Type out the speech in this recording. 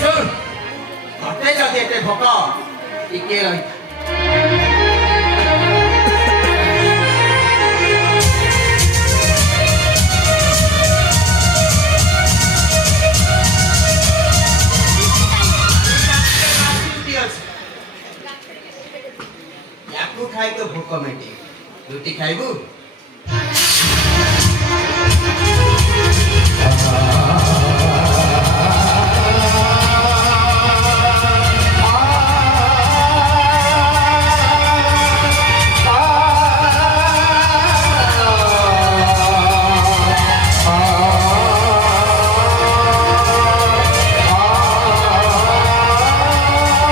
শুন ঘটে যদি এতে ভোক টিকে রহি खाई तो भोक मेटे रुटी खाइबू